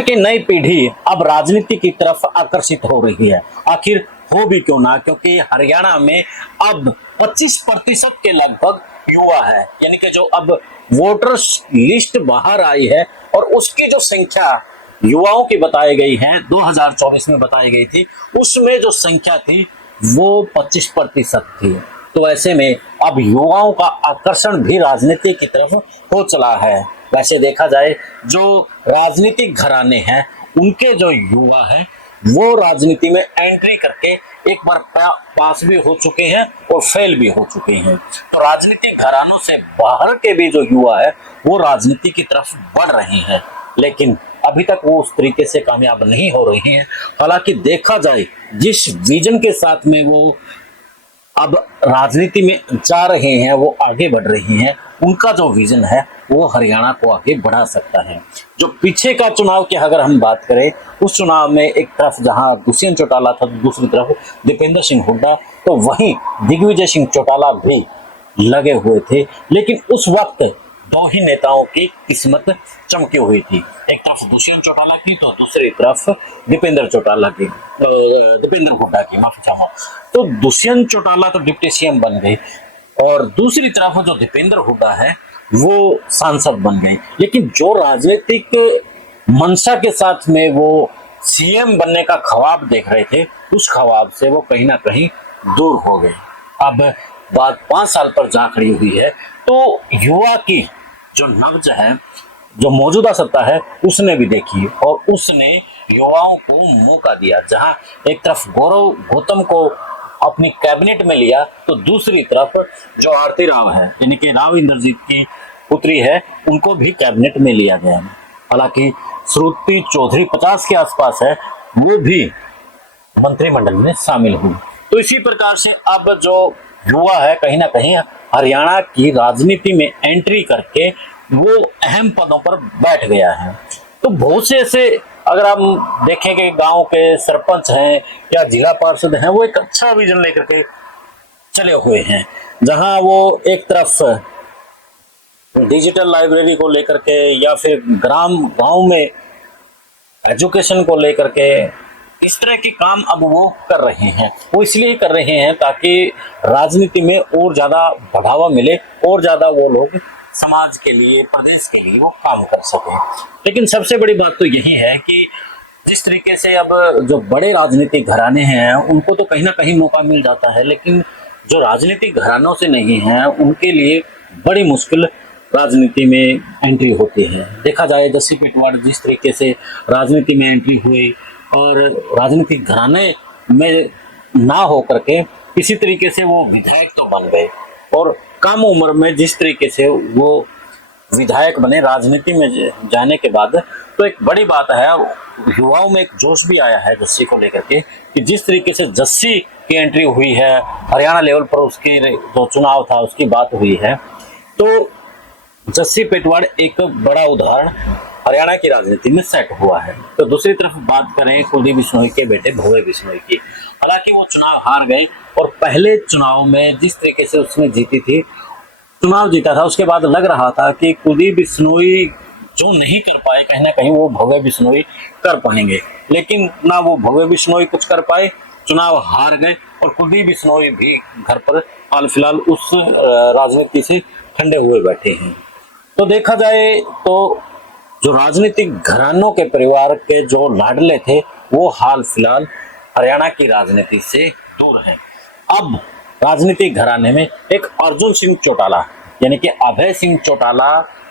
कि नई पीढ़ी अब राजनीति की तरफ आकर्षित हो रही है। आखिर हो भी क्यों ना, क्योंकि हरियाणा में अब 25% के लगभग युवा है, यानी कि जो अब वोटर्स लिस्ट बाहर आई है और उसकी जो संख्या युवाओं की बताई गई है 2024 में बताई गई थी, उसमें जो संख्या थी वो 25% थी। तो ऐसे में अब युवाओं का आकर्षण भी राजनीति की तरफ हो चला है। वैसे देखा जाए जो राजनीतिक घराने हैं उनके जो युवा हैं वो राजनीति में एंट्री करके एक बार पास भी हो चुके हैं और फेल भी हो चुके हैं। तो राजनीतिक घरानों से बाहर के भी जो युवा है वो राजनीति की तरफ बढ़ रहे हैं, लेकिन अभी तक वो उस तरीके से कामयाब नहीं हो रही हैं। हालांकि देखा जाए जिस विजन के साथ में वो अब राजनीति में जा रहे हैं, वो आगे बढ़ रही हैं, उनका जो विजन है वो हरियाणा को आगे बढ़ा सकता है। जो पीछे का चुनाव की अगर हम बात करें, उस चुनाव में एक तरफ जहां दुष्यंत चौटाला था, दूसरी तरफ दीपेंद्र सिंह हुड्डा, तो वहीं दिग्विजय सिंह चौटाला भी लगे हुए थे। लेकिन उस वक्त दो ही नेताओं की किस्मत चमकी हुई थी, एक तरफ दुष्यंत चौटाला की तो दूसरी तरफ दीपेंद्र चौटाला की, दीपेंद्र हुड्डा की, माफी चाहूंगा। तो दुष्यंत चौटाला तो डिप्टी सीएम बन गए और दूसरी तरफ जो दीपेंद्र हुड्डा है वो सांसद बन गए। लेकिन जो राजनीतिक मंशा के साथ में वो सीएम बनने का ख्वाब देख रहे थे, उस ख्वाब से वो कहीं ना कहीं दूर हो गए। अब बात 5 साल पर जा खड़ी हुई है, तो युवा की जो नब्ज है, जो मौजूदा सत्ता है, उसने भी देखी और उसने युवाओं को मौका दिया। जहां एक तरफ गौरव गौतम को अपनी कैबिनेट में लिया, तो दूसरी तरफ जो आरती राव है, यानी कि राव इंद्रजीत की पुत्री है, उनको भी कैबिनेट में लिया गया। हालांकि श्रुति चौधरी 50 के आसपास है, वो भी मंत्रिमंडल में शामिल हुई। तो इसी प्रकार से अब जो युवा है कहीं ना कहीं हरियाणा की राजनीति में एंट्री करके वो अहम पदों पर बैठ गया है। तो बहुत से ऐसे अगर हम देखें कि गांव के सरपंच हैं या जिला पार्षद हैं, वो एक अच्छा विजन लेकर के चले हुए हैं, जहां वो एक तरफ डिजिटल लाइब्रेरी को लेकर के या फिर गांव में एजुकेशन को लेकर के इस तरह के काम अब वो कर रहे हैं। वो इसलिए कर रहे हैं ताकि राजनीति में और ज्यादा बढ़ावा मिले और ज्यादा वो लोग समाज के लिए, प्रदेश के लिए वो काम कर सके। लेकिन सबसे बड़ी बात तो यही है कि जिस तरीके से अब जो बड़े राजनीतिक घराने हैं उनको तो कहीं ना कहीं मौका मिल जाता है, लेकिन जो राजनीतिक घरानों से नहीं है उनके लिए बड़ी मुश्किल राजनीति में एंट्री होती है। देखा जाए जस्सी पिटवाड़ जिस तरीके से राजनीति में एंट्री हुई और राजनीतिक घराने में ना हो करके किसी तरीके से वो विधायक तो बन गए, और कम उम्र में जिस तरीके से वो विधायक बने राजनीति में जाने के बाद, तो एक बड़ी बात है, युवाओं में एक जोश भी आया है जस्सी को लेकर के कि जिस तरीके से जस्सी की एंट्री हुई है हरियाणा लेवल पर, उसकी जो चुनाव था उसकी बात हुई है, तो जस्सी पेटवाड़ एक बड़ा उदाहरण हरियाणा की राजनीति में सेट हुआ है। तो दूसरी तरफ बात करें कुलदीप बिश्नोई के बेटे भव्य बिश्नोई की, हालांकि वो चुनाव हार गए और पहले चुनाव में जिस तरीके से उसने जीती थी, चुनाव जीता था, उसके बाद लग रहा था कि कुलदीप बिश्नोई जो नहीं कर पाए कहीं ना कहीं वो भव्य बिश्नोई कर पाएंगे, लेकिन ना वो भव्य बिश्नोई कुछ कर पाए, चुनाव हार गए और कुलदीप बिश्नोई भी घर पर हाल फिलहाल उस राजनीति से ठंडे हुए बैठे हैं। तो देखा जाए तो जो राजनीतिक घरानों के परिवार के जो लाडले थे वो हाल फिलहाल हरियाणा की राजनीति से दूर हैं। अब राजनीतिक घराने में एक अर्जुन सिंह चौटाला यानी कि अभय सिंह चौटाला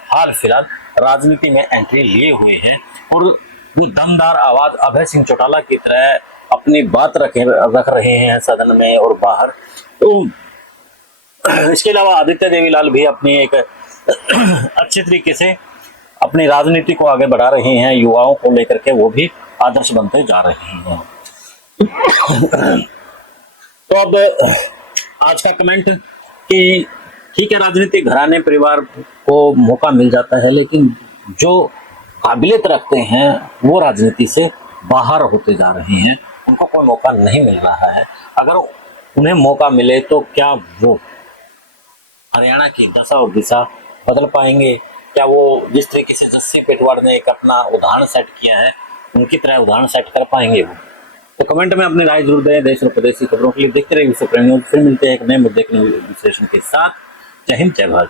हाल फिलहाल राजनीति में एंट्री लिए हुए हैं और वो दमदार आवाज अभय सिंह चौटाला की तरह अपनी बात रख रहे हैं सदन में और बाहर। तो इसके अलावा आदित्य देवीलाल भी अपनी एक अच्छे तरीके से अपनी राजनीति को आगे बढ़ा रहे हैं, युवाओं को लेकर के वो भी आदर्श बनते जा रहे हैं। तो अब आज का कमेंट कि ठीक है, राजनीतिक घराने परिवार को मौका मिल जाता है, लेकिन जो काबिलियत रखते हैं वो राजनीति से बाहर होते जा रहे हैं, उनको कोई मौका नहीं मिल रहा है। अगर उन्हें मौका मिले तो क्या वो हरियाणा की दशा और दिशा बदल पाएंगे? क्या वो जिस तरीके से जस्सी पेटवाड़ ने एक अपना उदाहरण सेट किया है उनकी तरह उदाहरण सेट कर पाएंगे वो? तो कमेंट में अपनी राय जरूर दें। देश और प्रदेश की खबरों के लिए देखते रहिए विश्व प्रेम न्यूज। फिर मिलते हैं एक नए मुद्दे के विश्लेषण के साथ। जय हिंद, जय भारत।